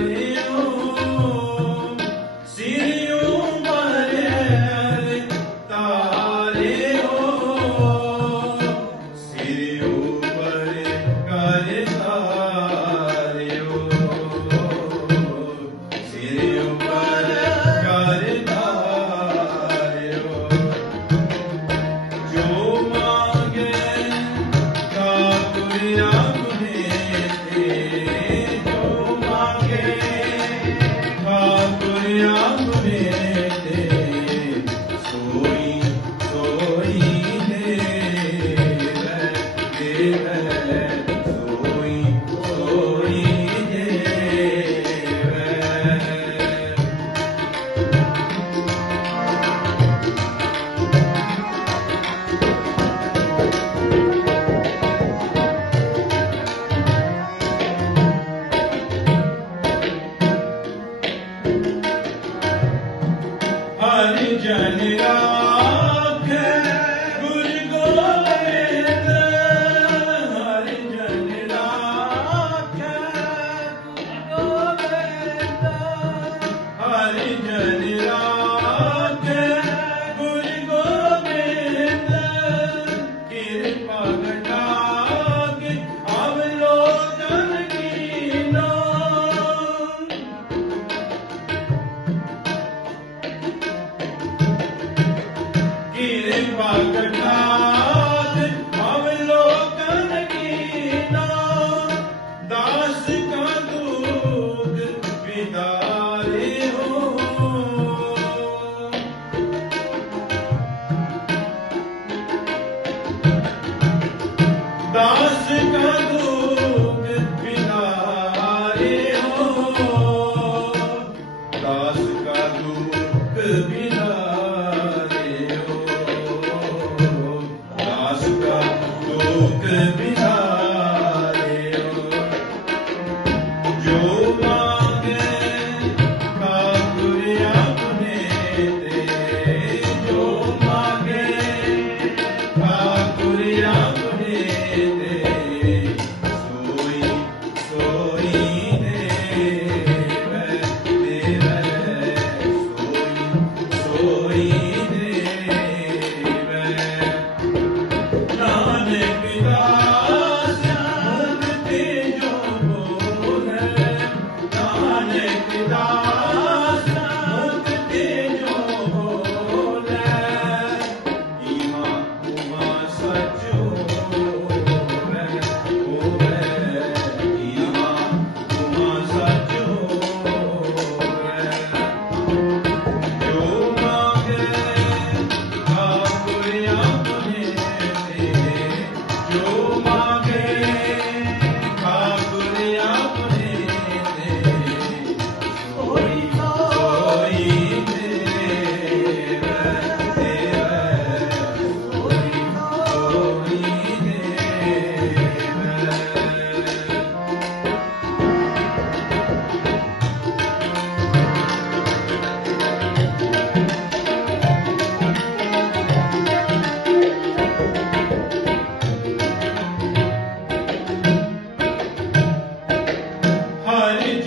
Yeah. Amen. gente.